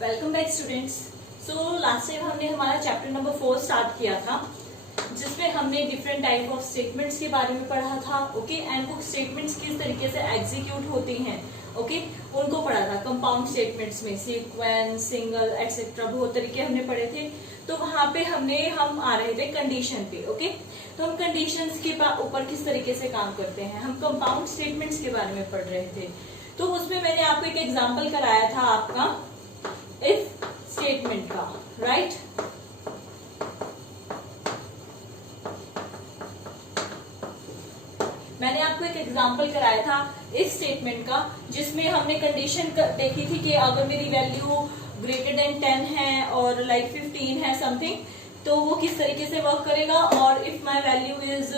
Welcome back students. So last time हमने हमारा chapter number 4 start किया था, जिसमें हमने डिफरेंट टाइप ऑफ स्टेटमेंट्स के बारे में पढ़ा था। ओके, एंड वो स्टेटमेंट्स किस तरीके से एग्जीक्यूट होती हैं, ओके, उनको पढ़ा था। कंपाउंड स्टेटमेंट्स में सीक्वेंस, सिंगल, एक्सेट्रा, बहुत तरीके हमने पढ़े थे। तो वहां पे हम आ रहे थे कंडीशन पे। ओके, तो हम कंडीशंस के ऊपर किस तरीके से काम करते हैं, हम कंपाउंड स्टेटमेंट्स के बारे में पढ़ रहे थे। तो उसमें मैंने आपको एक एग्जाम्पल कराया था आपका इफ स्टेटमेंट का, राइट। मैंने आपको एक एग्जाम्पल कराया था इफ स्टेटमेंट का, जिसमें हमने कंडीशन देखी थी कि अगर मेरी वैल्यू ग्रेटर देन 10 है और लाइक 15 है समथिंग, तो वो किस तरीके से वर्क करेगा, और if my value is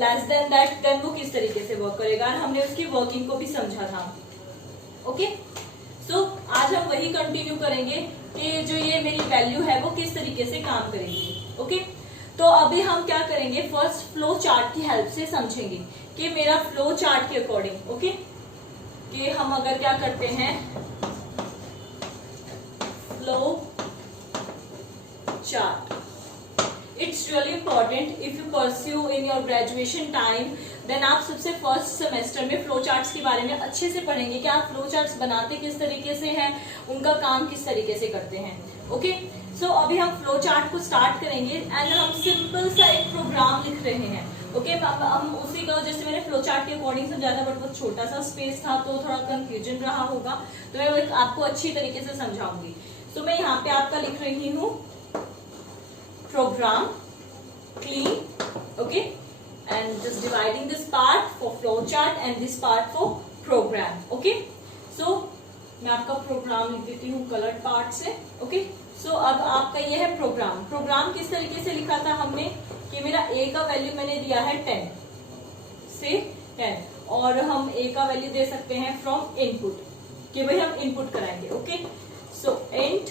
less than that, then वो किस तरीके से वर्क करेगा। हमने उसकी वर्किंग को भी समझा था। ओके, सो आज हम वही कंटिन्यू करेंगे कि जो ये मेरी वैल्यू है वो किस तरीके से काम करेगी। ओके, तो अभी हम क्या करेंगे, फर्स्ट फ्लो चार्ट की हेल्प से समझेंगे कि मेरा फ्लो चार्ट के अकॉर्डिंग, ओके, कि हम अगर क्या करते हैं, flow chart, it's really important if you pursue in your graduation time, then आप सबसे फर्स्ट सेमेस्टर में फ्लो चार्ट्स के बारे में अच्छे से पढ़ेंगे कि आप फ्लो चार्ट्स बनाते किस तरीके से हैं, उनका काम किस तरीके से करते हैं। ओके, सो अभी हम फ्लो चार्ट को स्टार्ट करेंगे एंड हम सिंपल सा एक प्रोग्राम लिख रहे हैं। ओके, हम उसी का, जैसे मैंने फ्लो चार्ट के अकॉर्डिंग समझा था, बट वो छोटा सा स्पेस था तो थोड़ा कंफ्यूजन रहा होगा, तो मैं आपको अच्छी तरीके से समझाऊंगी। तो मैं यहाँ पे आपका लिख रही हूँ programme clean, okay, and just dividing this part for flowchart and this part for program. Okay, so मैं आपका प्रोग्राम लिख देती हूँ कलर्ड पार्ट से। ओके, सो अब आपका ये है प्रोग्राम। प्रोग्राम किस तरीके से लिखा था हमने कि मेरा a का वैल्यू मैंने दिया है 10 से 10, और हम a का वैल्यू दे सकते हैं फ्रॉम इनपुट, कि भाई हम इनपुट कराएंगे। Okay, so int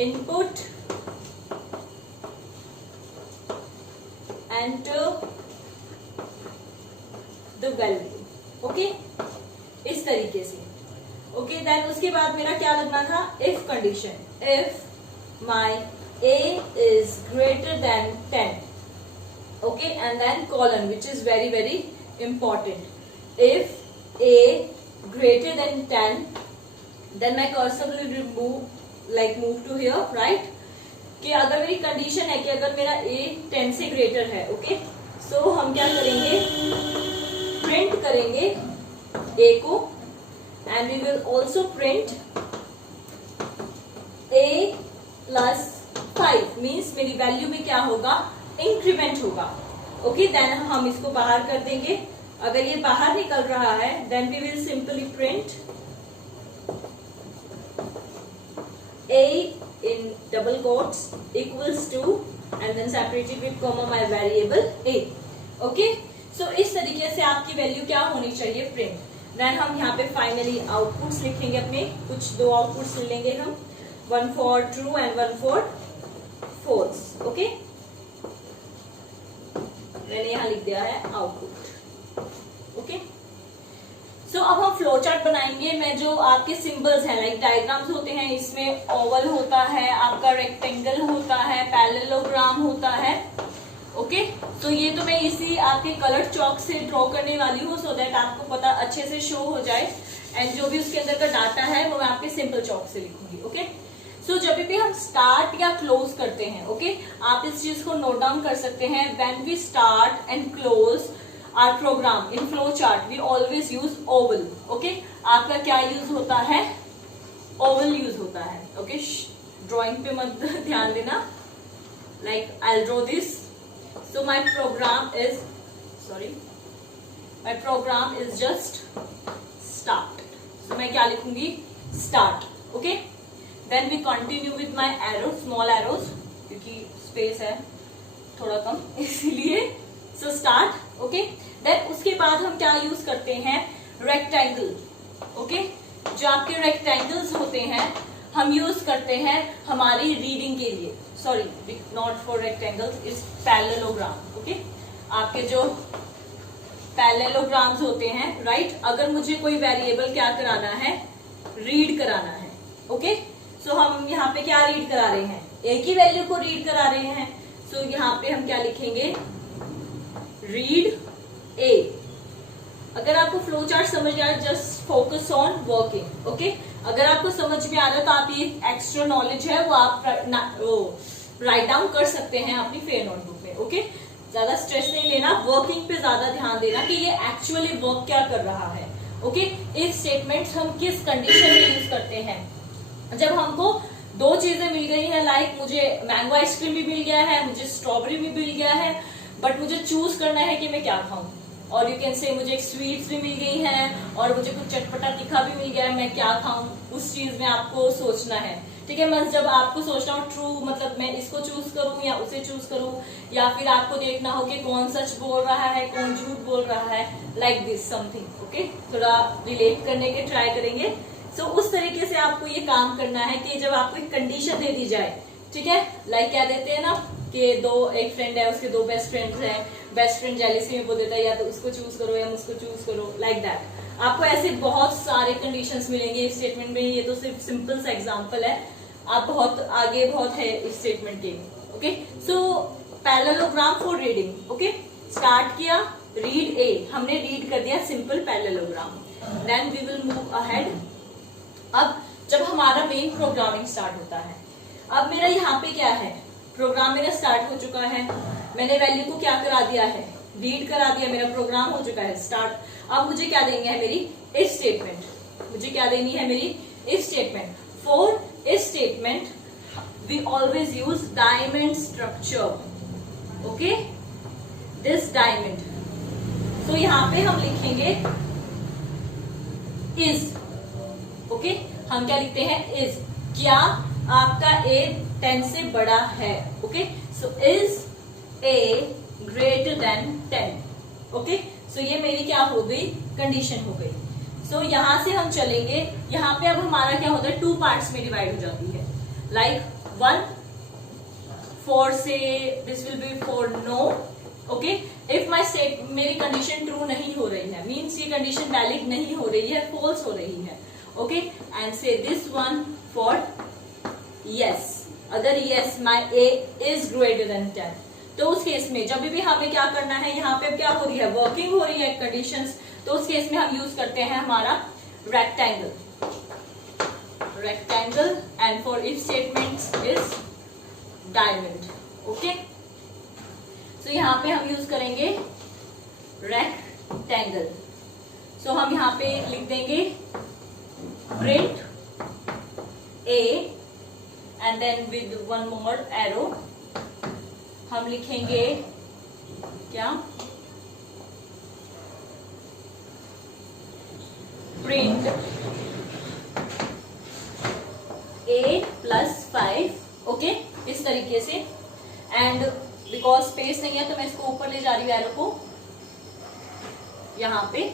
input enter the value। Okay, इस तरीके से। ओके, देन उसके बाद मेरा क्या लगना था, if condition, if my a is greater than 10, okay, and then colon, which is very very important. If a greater than 10, then my cursor will move to here, right? कि अगर मेरी condition है कि अगर मेरा a 10 से greater है, okay, सो हम क्या करेंगे, प्रिंट करेंगे a को, and we will also print a plus 5, means मेरी वैल्यू में क्या होगा, इंक्रीमेंट होगा। ओके, देन हम इसको बाहर कर देंगे। अगर ये बाहर निकल रहा है, then we will simply print a in double quotes equals to, and then separated with comma my variable a। Okay, so इस तरीके से आपकी वैल्यू क्या होनी चाहिए, प्रिंट। देन हम यहाँ पे फाइनली आउटपुट्स लिखेंगे अपने, कुछ दो आउटपुट्स लेंगे हम, 1 for true and 1 for false. Okay, मैंने यहाँ लिख दिया है आउटपुट। ओके, सो अब हम फ्लो चार्ट बनाएंगे। मैं जो आपके सिंबल्स हैं, लाइक डायग्राम्स होते हैं, इसमें ओवल होता है, आपका रेक्टेंगल होता है, पैरेललोग्राम होता है। ओके, तो ये तो मैं इसी आपके कलर चॉक से ड्रॉ करने वाली हूँ, सो दैट आपको पता अच्छे से शो हो जाए, एंड जो भी उसके अंदर का डाटा है वो मैं आपके सिंपल चॉक से लिखूंगी। ओके, सो जब भी हम स्टार्ट या क्लोज करते हैं, ओके, आप इस चीज को नोट डाउन कर सकते हैं, when we start and close our program in flow chart we always use oval। okay, आपका क्या यूज होता है, oval यूज होता है। ओके, ड्राइंग पे मत ध्यान देना, like I'll draw this, so my program is just start, so मैं क्या लिखूंगी, start। okay, then we continue with my arrow, small arrows, क्योंकि स्पेस है थोड़ा कम इसलिए, सो स्टार्ट। ओके, देन उसके बाद हम क्या यूज करते हैं, रेक्टेंगल। ओके, जो आपके रेक्टेंगल्स होते हैं हम यूज करते हैं हमारी रीडिंग के लिए, sorry not for rectangles, it's parallelogram. Okay, आपके जो पैरेललोग्राम्स होते हैं, राइट, अगर मुझे कोई वेरिएबल क्या कराना है, रीड कराना है। ओके, सो हम यहाँ पे क्या रीड करा रहे हैं, एक ही वैल्यू को रीड करा रहे हैं। सो यहाँ पे हम क्या लिखेंगे, रीड ए। अगर आपको फ्लो चार्ट समझ आ रहा है, just focus on working. Okay, अगर आपको समझ में आ रहा है तो आप ये एक्स्ट्रा नॉलेज है वो आप राइट डाउन कर सकते हैं अपनी फेयर नोटबुक में। ओके, ज्यादा स्ट्रेस नहीं लेना, वर्किंग पे ज्यादा ध्यान देना कि ये एक्चुअली वर्क क्या कर रहा है। ओके, इफ स्टेटमेंट्स हम किस कंडीशन में यूज करते हैं, जब हमको दो चीजें मिल गई है, लाइक मुझे मैंगो आइसक्रीम भी मिल गया है, मुझे स्ट्रॉबेरी भी मिल गया है, बट मुझे चूज करना है कि मैं क्या खाऊं। और यू कैन से मुझे स्वीट्स भी मिल गई है और मुझे कुछ चटपटा तीखा भी मिल गया है, मैं क्या खाऊं, उस चीज में आपको सोचना है। ठीक है, बस जब आपको सोचना हो ट्रू मतलब मैं इसको चूज करूं या उसे चूज करूं, या फिर आपको देखना हो कि कौन सच बोल रहा है कौन झूठ बोल रहा है, लाइक दिस समथिंग। ओके, थोड़ा रिलेट करने के ट्राई करेंगे। सो उस तरीके से आपको ये काम करना है कि जब आपको एक कंडीशन दे दी जाए, ठीक है, लाइक क्या देते हैं ना कि एक फ्रेंड है, उसके दो बेस्ट फ्रेंड्स हैं, बेस्ट फ्रेंड जेलिसी में बोल देता है या तो उसको चूज करो या मुझको चूज करो, लाइक दैट। आपको ऐसे बहुत सारे कंडीशंस मिलेंगे इस स्टेटमेंट में। ये तो सिर्फ सिंपल सा एग्जांपल है, आप बहुत आगे बहुत है इस स्टेटमेंट के। Okay, so parallelogram for reading. Okay, start किया रीड ए, हमने रीड कर दिया simple parallelogram, then we will move ahead. अब जब हमारा मेन प्रोग्रामिंग स्टार्ट होता है, अब मेरा यहाँ पे क्या है, प्रोग्राम मेरा स्टार्ट हो चुका है, मैंने वैल्यू को क्या करा दिया है, रीड करा दिया, मेरा प्रोग्राम हो चुका है स्टार्ट। अब मुझे क्या देनी है, मेरी इफ स्टेटमेंट। मुझे क्या देनी है, मेरी if statement. For if statement we always use diamond structure. Okay, this diamond. तो यहाँ पे हम लिखेंगे इज। ओके, हम क्या लिखते हैं, इज। क्या आपका ए 10 से बड़ा है। Okay, so is A greater than 10। Okay, so ये मेरी क्या हो गई, कंडीशन हो गई। सो यहां से हम चलेंगे, यहाँ पे अब हमारा क्या होता है, 2 पार्ट्स में डिवाइड हो जाती है, like 1 for yes this will be for no. Okay, if my state मेरी कंडीशन ट्रू नहीं हो रही है, मीन्स ये कंडीशन वैलिड नहीं हो रही है, फॉल्स हो रही है। ओके, एंड से दिस वन फॉर यस। अगर yes my A is greater than 10, तो उस केस में जब भी हमें क्या करना है, यहाँ पे क्या हो रही है, वर्किंग हो रही है कंडीशंस, तो उस केस में हम यूज करते हैं हमारा rectangle. Rectangle and for if statements is diamond. Okay, so यहाँ पे हम यूज करेंगे रेक्टेंगल। सो हम यहाँ पे लिख देंगे print A and then with one more arrow हम लिखेंगे क्या, प्रिंट ए प्लस 5। ओके, इस तरीके से। एंड बिकॉज स्पेस नहीं है तो मैं इसको ऊपर ले जा रही हूँ एरो को, यहाँ पे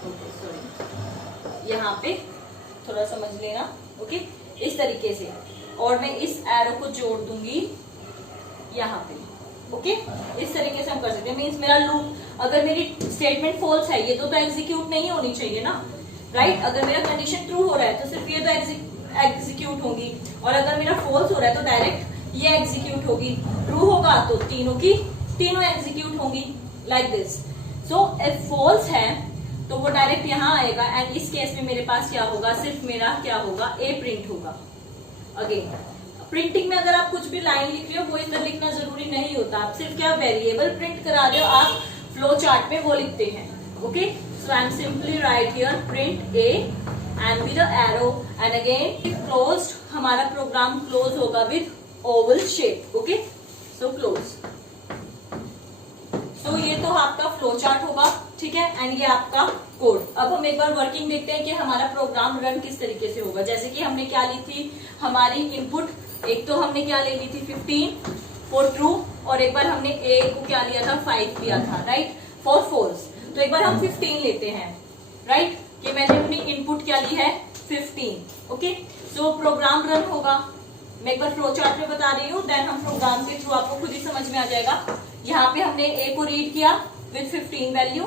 सॉरी यहाँ पे थोड़ा समझ लेना। ओके, इस तरीके से, और मैं इस एरो को जोड़ दूंगी यहाँ पे। ओके, इस तरीके से हम कर सकते हैं। मीन्स मेरा लूप, अगर मेरी स्टेटमेंट फॉल्स है, ये तो एग्जीक्यूट नहीं होनी चाहिए ना, राइट। अगर मेरा कंडीशन ट्रू हो रहा है तो सिर्फ ये तो एग्जीक्यूट होगी, और अगर मेरा फॉल्स हो रहा है तो डायरेक्ट ये एग्जीक्यूट होगी। ट्रू होगा तो तीनों की तीनों एग्जीक्यूट होंगी, like this. So if false है तो वो डायरेक्ट यहाँ आएगा, एंड इस केस में मेरे पास क्या होगा, सिर्फ मेरा क्या होगा, ए प्रिंट होगा। अगेन प्रिंटिंग में अगर आप कुछ भी लाइन लिख रहे हो वो इधर लिखना जरूरी नहीं होता, आप सिर्फ क्या वेरिएबल प्रिंट करा रहे हो, आप फ्लो चार्ट में वो लिखते हैं। Okay, so I am simply write here print A and with arrow, and again closed, हमारा प्रोग्राम क्लोज होगा with oval shape. Okay, so close. So ये तो आपका फ्लो चार्ट होगा, ठीक है, एंड ये आपका कोड। अब हम एक बार वर्किंग देखते हैं कि हमारा प्रोग्राम रन किस तरीके से होगा। जैसे कि हमने क्या ली थी, हमारी इनपुट एक तो हमने क्या ले ली थी 15 फॉर ट्रू, और एक बार हमने ए को क्या लिया था 5 लिया था, राइट, फॉर फॉल्स। तो एक बार हम 15 लेते हैं, राइट, कि मैंने अपनी इनपुट क्या ली है 15। ओके, सो प्रोग्राम रन होगा। मैं एक बार फ्लो चार्ट में बता रही हूँ, देन हम प्रोग्राम के थ्रू आपको खुद ही समझ में आ जाएगा। यहाँ पे हमने ए को रीड किया विद 15 वैल्यू,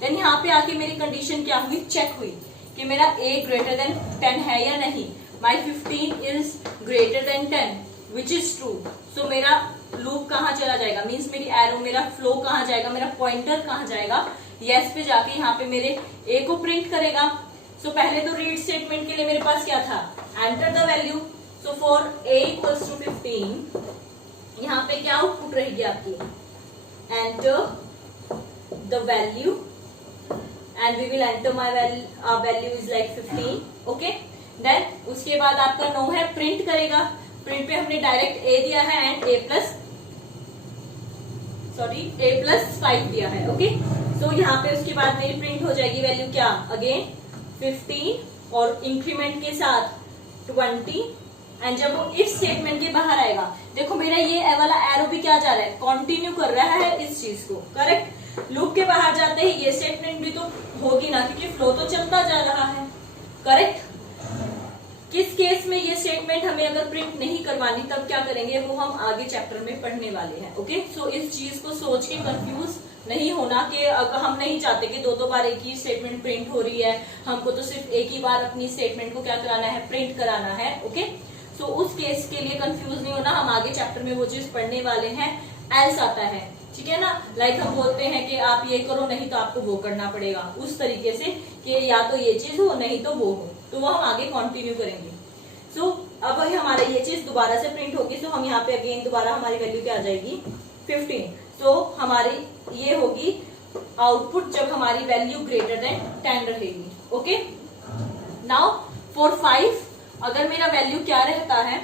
देन यहाँ पे आके मेरी कंडीशन क्या हुई, चेक हुई कि मेरा a ग्रेटर देन 10 है या नहीं। My 15 is greater than 10 which is true. So मेरा लूप कहाँ चला जाएगा, मीन्स मेरी एरो, मेरा फ्लो कहाँ जाएगा, मेरा पॉइंटर कहाँ जाएगा, यस पे जाके यहाँ पे मेरे a को प्रिंट करेगा। सो पहले तो रीड स्टेटमेंट के लिए मेरे पास क्या था, enter the value. So for a equals to 15 यहाँ पे क्या आउटपुट रहेगी आपकी, enter the value and we will enter my value is like 15। Okay, then उसके बाद आपका 9 है, प्रिंट करेगा। प्रिंट पे हमने डायरेक्ट a दिया है एंड a प्लस 5 दिया है। ओके, सो यहाँ पे उसके बाद मेरी प्रिंट हो जाएगी वैल्यू क्या, अगेन 15 और इंक्रीमेंट के साथ 20। एंड जब वो इफ स्टेटमेंट के बाहर आएगा, देखो मेरा ये वाला एरो भी क्या जा रहा है, कंटिन्यू कर रहा है इस चीज को, करेक्ट। लूप के बाहर जाते ही ये स्टेटमेंट भी तो होगी ना, क्योंकि फ्लो तो चलता जा रहा है, करेक्ट। किस केस में ये स्टेटमेंट हमें अगर प्रिंट नहीं करवानी तब क्या करेंगे, वो हम आगे चैप्टर में पढ़ने वाले हैं। ओके, सो इस चीज को सोच के कंफ्यूज नहीं होना कि हम नहीं चाहते कि दो बार एक ही स्टेटमेंट प्रिंट हो रही है, हमको तो सिर्फ एक ही बार अपनी स्टेटमेंट को क्या कराना है, प्रिंट कराना है। ओके, सो उस केस के लिए कंफ्यूज नहीं होना, हम आगे चैप्टर में वो चीज पढ़ने वाले हैं। एल्स आता है, ठीक है ना, लाइक हम बोलते हैं कि आप ये करो नहीं तो आपको वो करना पड़ेगा, उस तरीके से कि या तो ये चीज हो नहीं तो वो हो, तो वो हम आगे कंटिन्यू करेंगे। सो अब हमारा ये चीज दोबारा से प्रिंट होगी। सो हम यहाँ पे अगेन दोबारा हमारी वैल्यू क्या आ जाएगी, 15। सो हमारी ये होगी आउटपुट जब हमारी वैल्यू ग्रेटर देन 10 रहेगी। ओके, नाउ फॉर 5 अगर मेरा वैल्यू क्या रहता है,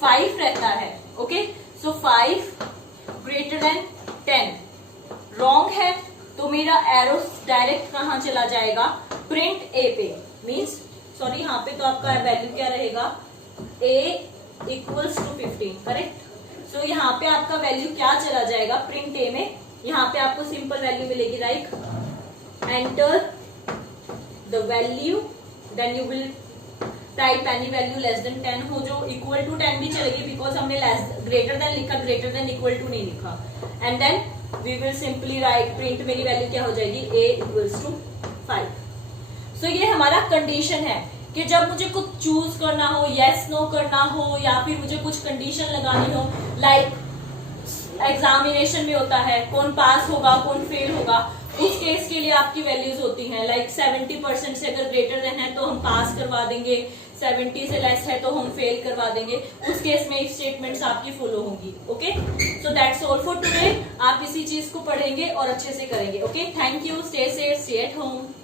5 रहता है। ओके, सो 5 ग्रेटर देन 10 रॉन्ग है, तो मेरा एरो डायरेक्ट कहाँ चला जाएगा, प्रिंट a पे, मीन्स सॉरी यहाँ पे तो आपका वैल्यू क्या रहेगा, a इक्वल्स टू 15, करेक्ट। सो यहाँ पे आपका वैल्यू क्या चला जाएगा, प्रिंट a में। यहाँ पे आपको सिंपल वैल्यू मिलेगी, like enter the value, then you will type any value less than 10 हो, जो इक्वल टू 10 भी चलेगी, बिकॉज हमने ग्रेटर देन लिखा, ग्रेटर देन इक्वल टू नहीं लिखा। And then we will simply write print, मेरी वैल्यू क्या हो जाएगी, a इक्वल्स टू 5। सो ये हमारा कंडीशन है कि जब मुझे कुछ चूज करना हो, यस नो करना हो, या फिर मुझे कुछ कंडीशन लगानी हो, लाइक एग्जामिनेशन में होता है कौन पास होगा कौन फेल होगा, उस केस के लिए आपकी वैल्यूज होती हैं, लाइक 70% से अगर ग्रेटर देन है तो हम पास करवा देंगे, 70 से लेस है तो हम फेल करवा देंगे। उस केस में इफ स्टेटमेंट्स आपकी फॉलो होंगी। Okay, so that's all for today. आप इसी चीज को पढ़ेंगे और अच्छे से करेंगे। Okay, thank you, stay safe, stay at home.